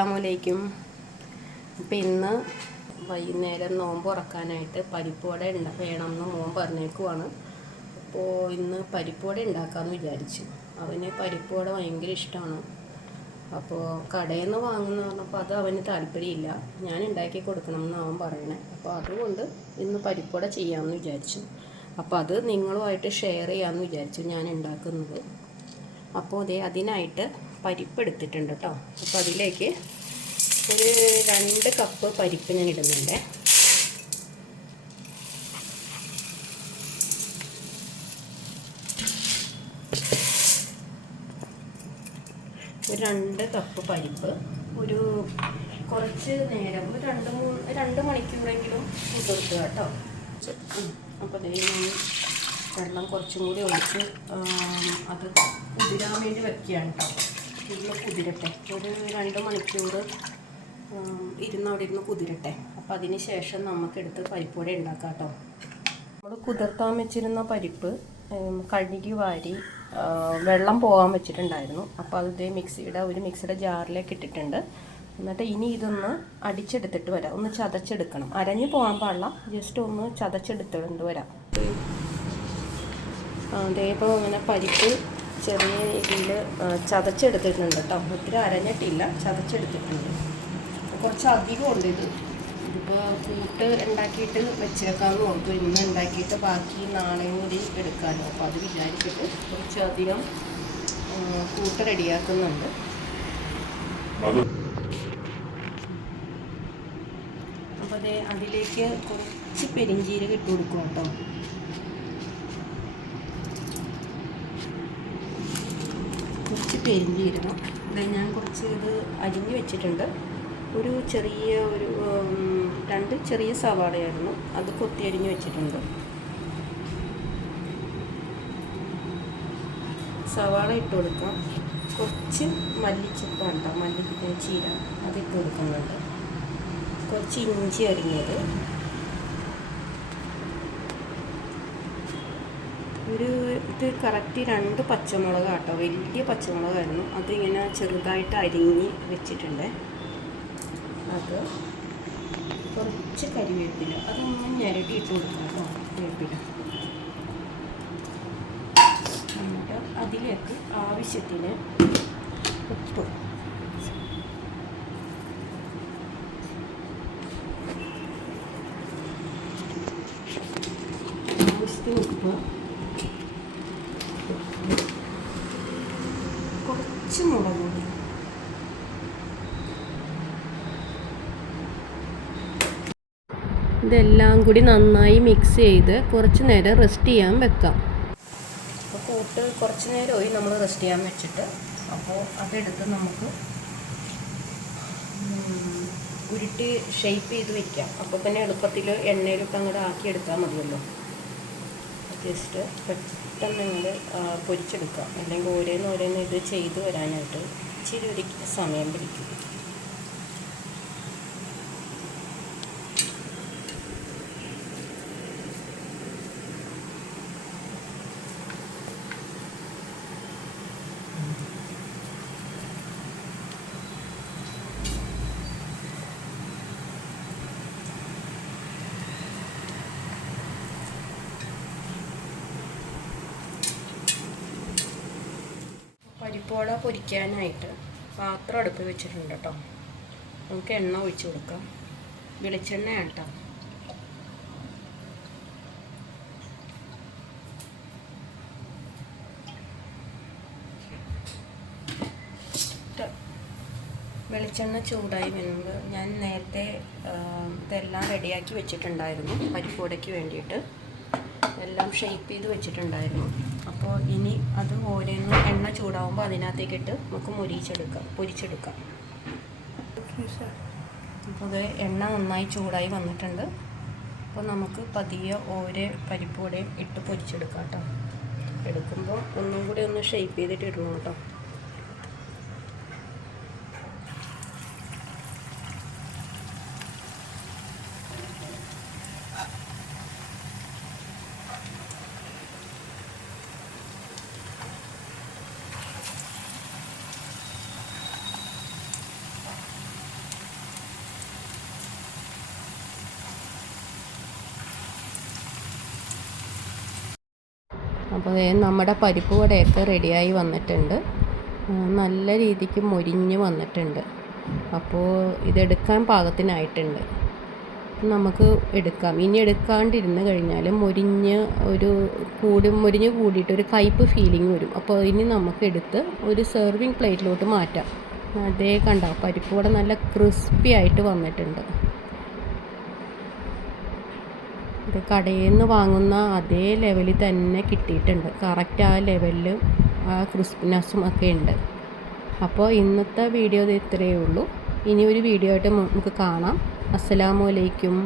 അസ്സലാമലൈക്കും. അപ്പം ഇന്ന് വൈകുന്നേരം നോമ്പ് തുറക്കാനായിട്ട് പരിപ്പുവട ഉണ്ട വേണമെന്ന് മോൻ പറഞ്ഞേക്കുവാണ്. അപ്പോൾ ഇന്ന് പരിപ്പുവട ഉണ്ടാക്കാമെന്ന് വിചാരിച്ചു. അവന് പരിപ്പോടെ ഭയങ്കര ഇഷ്ടമാണ് അപ്പോൾ കടയിൽ നിന്ന് വാങ്ങുന്ന പറഞ്ഞപ്പോൾ അത് അവന് താല്പര്യമില്ല. ഞാൻ ഉണ്ടാക്കി കൊടുക്കണം എന്ന് അവൻ പറയണേ. അപ്പോൾ അതുകൊണ്ട് ഇന്ന് പരിപ്പോടെ ചെയ്യാമെന്ന് വിചാരിച്ചു. അപ്പോൾ അത് നിങ്ങളുമായിട്ട് ഷെയർ ചെയ്യാമെന്ന് വിചാരിച്ചു ഞാൻ ഉണ്ടാക്കുന്നത് അപ്പോൾ അതേ അതിനായിട്ട് പരിപ്പ് എടുത്തിട്ടുണ്ട് കേട്ടോ. അപ്പോൾ അതിലേക്ക് ഒരു രണ്ട് കപ്പ് പരിപ്പ് ഞാൻ ഇടുന്നുണ്ട്. ഒരു രണ്ട് കപ്പ് പരിപ്പ് ഒരു കുറച്ച് നേരം ഒരു രണ്ട് മൂന്ന് രണ്ട് മണിക്കൂറെങ്കിലും കൊടുക്കുക കേട്ടോ. അപ്പോൾ അതിൽ ഞാൻ വെള്ളം കുറച്ചും കൂടി ഒഴിച്ച് അത് കുതിരാൻ വേണ്ടി വെക്കുകയാണ് കേട്ടോ. ഇരുന്ന് കുതിരട്ടെ. ഒരു രണ്ട് മണിക്കൂർ ഇരുന്ന് അവിടെ ഇരുന്ന് കുതിരട്ടെ. അപ്പോൾ അതിന് ശേഷം നമുക്കെടുത്ത് പരിപ്പുവട ഉണ്ടാക്കാം കേട്ടോ നമ്മൾ കുതിർത്താൻ വെച്ചിരുന്ന പരിപ്പ് കഴുകി വാരി വെള്ളം പോകാൻ വെച്ചിട്ടുണ്ടായിരുന്നു. അപ്പോൾ അത് മിക്സിയുടെ ഒരു മിക്സിയുടെ ജാറിലേക്ക് ഇട്ടിട്ടുണ്ട്. എന്നിട്ട് ഇനി ഇതൊന്ന് അടിച്ചെടുത്തിട്ട് വരാം. ഒന്ന് ചതച്ചെടുക്കണം. അരഞ്ഞു പോകാൻ പാടില്ല. ജസ്റ്റ് ഒന്ന് ചതച്ചെടുത്തിട്ടുണ്ട് വരാം. അതേപോലെ ഇങ്ങനെ പരിപ്പ് ചെറിയ രീതിയിൽ ചതച്ചെടുത്തിട്ടുണ്ട് കേട്ടോ. ഒത്തിരി അരഞ്ഞിട്ടില്ല ചതച്ചെടുത്തിട്ടുണ്ട്. കുറച്ച് അധികം ഉണ്ട് ഇത്. ഇതിപ്പോൾ കൂട്ട് ഉണ്ടാക്കിയിട്ട് വെച്ചേക്കാമെന്ന് ഓർത്തു. ഇന്ന് ഉണ്ടാക്കിയിട്ട് ബാക്കി നാളെയും കൂടി എടുക്കാമല്ലോ അപ്പോൾ അത് വിചാരിച്ചിട്ട് കുറച്ച് അധികം കൂട്ട് റെഡിയാക്കുന്നുണ്ട്. അപ്പോൾ അതേ അതിലേക്ക് കുറച്ച് പെരിഞ്ചീരകം ഇട്ട് കൊടുക്കും കേട്ടോ. പെരിഞ്ചീരകം ഞാൻ കുറച്ച് ഇത് അരിഞ്ഞു വെച്ചിട്ടുണ്ട്. ഒരു ചെറിയ ഒരു രണ്ട് ചെറിയ സവാളയായിരുന്നു. അത് കൊത്തി അരിഞ്ഞു വെച്ചിട്ടുണ്ട്. സവാള ഇട്ട് കൊടുക്കാം. കുറച്ച് മല്ലിച്ചപ്പാണ് മല്ലി ചീര. ചീര അതിട്ട് കൊടുക്കുന്നുണ്ട്. കുറച്ച് ഇഞ്ചി അരിഞ്ഞത്. ഒരു ഇത് കറക്റ്റ് രണ്ട് പച്ചമുളക് കേട്ടോ വലിയ പച്ചമുളകായിരുന്നു. അതിങ്ങനെ ചെറുതായിട്ട് അരിഞ്ഞ് വെച്ചിട്ടുണ്ട്. അത് കുറച്ച് കരിവേപ്പില. അതൊന്ന് ഞരടി ഇട്ട് കൊടുക്കണം കേട്ടോ വേപ്പില എന്നിട്ട് അതിലേക്ക് ആവശ്യത്തിന് ഉപ്പ്. ആവശ്യത്തിന് ഉപ്പ്. കുറച്ച് മുളക് പൊടി ഇതെല്ലാം കൂടി നന്നായി മിക്സ് ചെയ്ത് കുറച്ച് നേരം റെസ്റ്റ് ചെയ്യാൻ വെക്കാം. അപ്പോൾ കൂട്ട് കുറച്ച് നേരമായി നമ്മൾ റെസ്റ്റ് ചെയ്യാൻ വെച്ചിട്ട് അപ്പോൾ അതെടുത്ത് നമുക്ക് ഉരുട്ടി ഷേപ്പ് ചെയ്ത് വെക്കാം. അപ്പോൾ തന്നെ എളുപ്പത്തിൽ എണ്ണയിലിട്ട് അങ്ങോട്ട് ആക്കി എടുത്താൽ മതിയല്ലോ. ജസ്റ്റ് പെട്ടെന്ന് നിങ്ങൾ പൊരിച്ചെടുക്കുക. അല്ലെങ്കിൽ ഓരോന്ന് ഓരോന്ന് ഇത് ചെയ്തു വരാനായിട്ട് ഇച്ചിരി ഒരു സമയം പിടിക്കും. പരിപ്പോട പൊരിക്കാനായിട്ട് പാത്രം അടുപ്പ് വെച്ചിട്ടുണ്ട് കേട്ടോ. നമുക്ക് എണ്ണ ഒഴിച്ചു കൊടുക്കാം. വെളിച്ചെണ്ണയാണ് കേട്ടോ ട്ട്. വെളിച്ചെണ്ണ ചൂടായി വരുമ്പോൾ ഞാൻ നേരത്തെ ഇതെല്ലാം റെഡിയാക്കി വെച്ചിട്ടുണ്ടായിരുന്നു. പരിപ്പോടയ്ക്ക് വേണ്ടിയിട്ട്. എല്ലാം ഷേപ്പ് ചെയ്ത് വെച്ചിട്ടുണ്ടായിരുന്നു. അപ്പോൾ ഇനി അത് ഓരോന്ന് എണ്ണ ചൂടാവുമ്പോൾ അതിനകത്തേക്കിട്ട് നമുക്ക് മുരിച്ചെടുക്കാം പൊരിച്ചെടുക്കാം. അപ്പോൾ അത് എണ്ണ നന്നായി ചൂടായി വന്നിട്ടുണ്ട്. അപ്പോൾ നമുക്ക് പതിയെ ഓരോ പരിപ്പോടെയും ഇട്ട് പൊരിച്ചെടുക്കാം കേട്ടോ. എടുക്കുമ്പോൾ ഒന്നും കൂടി ഒന്ന് ഷേപ്പ് ചെയ്തിട്ട് ഇടണം കേട്ടോ. അപ്പോൾ നമ്മുടെ പരിപ്പ് വടയൊക്കെ റെഡിയായി വന്നിട്ടുണ്ട്. നല്ല രീതിക്ക് മൊരിഞ്ഞ് വന്നിട്ടുണ്ട്. അപ്പോൾ ഇതെടുക്കാൻ പാകത്തിനായിട്ടുണ്ട്. നമുക്ക് എടുക്കാം. ഇനി എടുക്കാണ്ടിരുന്ന് കഴിഞ്ഞാൽ മൊരിഞ്ഞ് ഒരു കൂടി മൊരിഞ്ഞ് കൂടിയിട്ട് ഒരു കയ്പ്പ് ഫീലിംഗ് വരും. അപ്പോൾ ഇനി നമുക്ക് എടുത്ത് ഒരു സെർവിങ് പ്ലേറ്റിലോട്ട് മാറ്റാം. അതേ കണ്ടോ പരിപ്പ് കൂടെ നല്ല ക്രിസ്പി ആയിട്ട് വന്നിട്ടുണ്ട്. ഇത് കടയിൽ നിന്ന് വാങ്ങുന്ന അതേ ലെവലിൽ തന്നെ കിട്ടിയിട്ടുണ്ട്. കറക്റ്റ് ആ ലെവലിലും ആ ക്രിസ്പിനെസ്സും ഒക്കെ ഉണ്ട്. അപ്പോൾ ഇന്നത്തെ വീഡിയോ ഇത് ഇത്രയേ ഉള്ളൂ. ഇനി ഒരു വീഡിയോ ആയിട്ട് നമുക്ക് കാണാം. അസ്സലാമു അലൈക്കും.